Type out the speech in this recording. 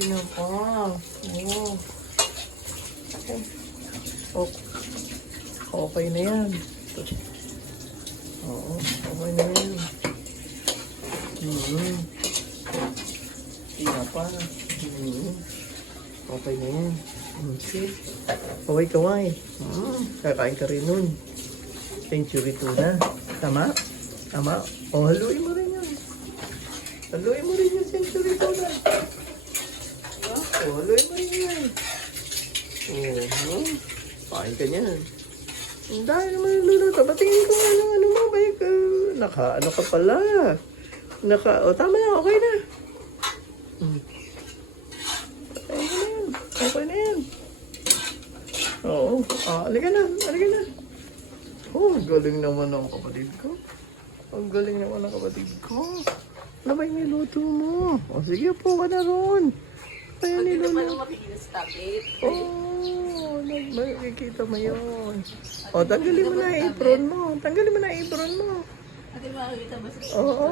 Tingnan pa. Oo. Okay. Okay na yan. Oo, okay na yan. Tingnan pa. Okay na yan. Okay. Kaway-kaway. Kakain ka rin nun. Century tuna. Tama? Tama? O, haluin mo rin yun. Haluin mo rin yung century tuna. O, haluin mo rin yan. O, kain ka niyan. Ang dahil naman yung luluto. Patingin ko ano mo. Ano ka pala. O, tama na. Okay na. Okay na yan. Oo. Halika na. Oh, ang galing naman ng kapatid ko. Ang galing naman ng kapatid ko. Ano ba yung niluto mo? O sige po ka na ron. Ayan niluto. Hindi naman stop it. Oo, makikita mo yun. O, tanggalin mo na apron mo. Hindi makikita ba? Oo.